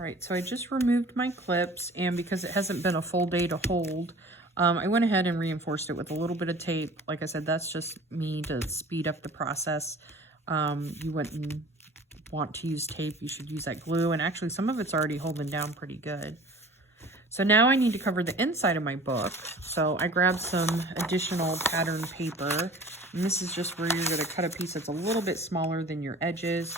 All right, so I just removed my clips, and because it hasn't been a full day to hold, I went ahead and reinforced it with a little bit of tape. Like I said, that's just me to speed up the process. You wouldn't want to use tape. You should use that glue, and actually some of it's already holding down pretty good. So now I need to cover the inside of my book. So I grabbed some additional pattern paper, and this is just where you're going to cut a piece that's a little bit smaller than your edges.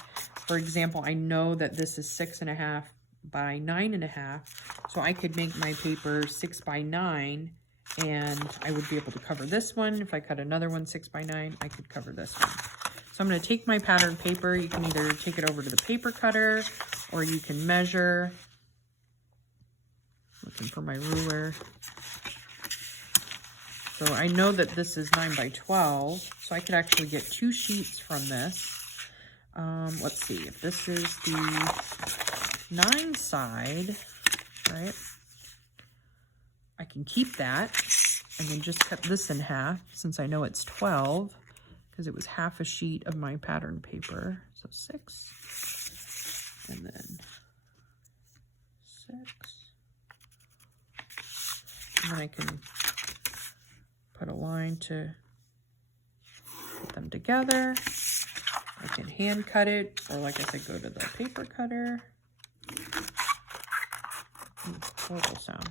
For example, I know that this is 6.5 by 9.5, so I could make my paper 6 by 9, and I would be able to cover this one. If I cut another one 6 by 9, I could cover this one. So I'm going to take my pattern paper. You can either take it over to the paper cutter, or you can measure. Looking for my ruler. So I know that this is 9 by 12, so I could actually get 2 sheets from this. Let's see, if this is the 9 side, right? I can keep that and then just cut this in half since I know it's 12, because it was half a sheet of my pattern paper. So 6, and then 6. And then I can put a line to put them together. I can hand cut it, or like I said, go to the paper cutter. Ooh, horrible sound.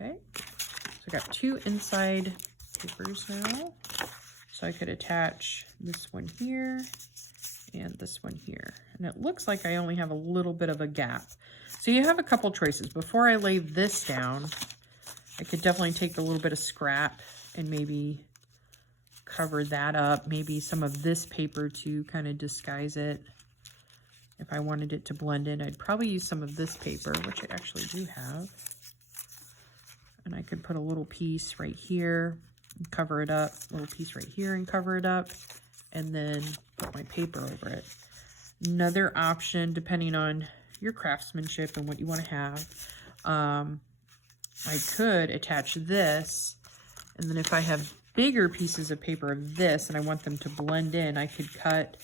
Okay, so I got 2 inside papers now. So I could attach this one here and this one here. And it looks like I only have a little bit of a gap. So you have a couple choices. Before I lay this down, I could definitely take a little bit of scrap and maybe cover that up. Maybe some of this paper to kind of disguise it. If I wanted it to blend in, I'd probably use some of this paper, which I actually do have. And I could put a little piece right here and cover it up, a little piece right here and cover it up, and then put my paper over it. Another option, depending on your craftsmanship and what you want to have, I could attach this, and then if I have bigger pieces of paper of this and I want them to blend in, I could cut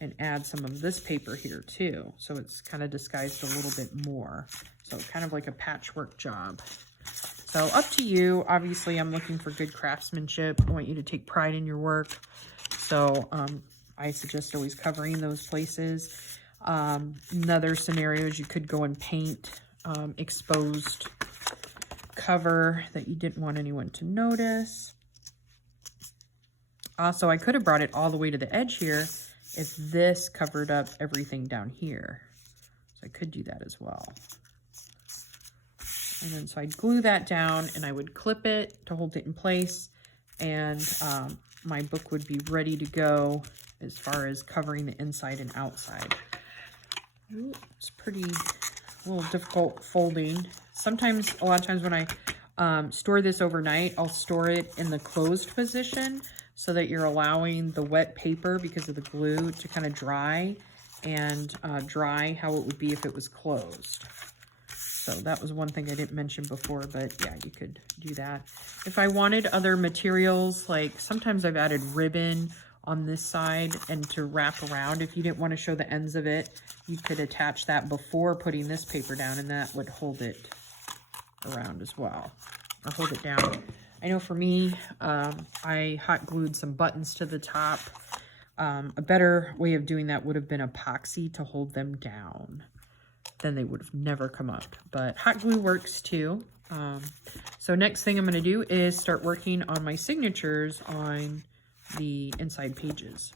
and add some of this paper here too. So it's kind of disguised a little bit more. So kind of like a patchwork job. So up to you. Obviously, I'm looking for good craftsmanship. I want you to take pride in your work. So I suggest always covering those places. Another scenario is you could go and paint exposed cover that you didn't want anyone to notice. Also, I could have brought it all the way to the edge here if this covered up everything down here. So I could do that as well. And then so I'd glue that down and I would clip it to hold it in place, and my book would be ready to go as far as covering the inside and outside. Ooh, it's pretty, a little difficult folding. Sometimes, a lot of times when I store this overnight, I'll store it in the closed position so that you're allowing the wet paper, because of the glue, to kind of dry and dry how it would be if it was closed. So that was one thing I didn't mention before, but yeah, you could do that. If I wanted other materials, like sometimes I've added ribbon on this side and to wrap around. If you didn't want to show the ends of it, you could attach that before putting this paper down, and that would hold it around as well, or hold it down. I know for me, I hot glued some buttons to the top. A better way of doing that would have been epoxy to hold them down. Then they would have never come up, but hot glue works too. So next thing I'm going to do is start working on my signatures on the inside pages.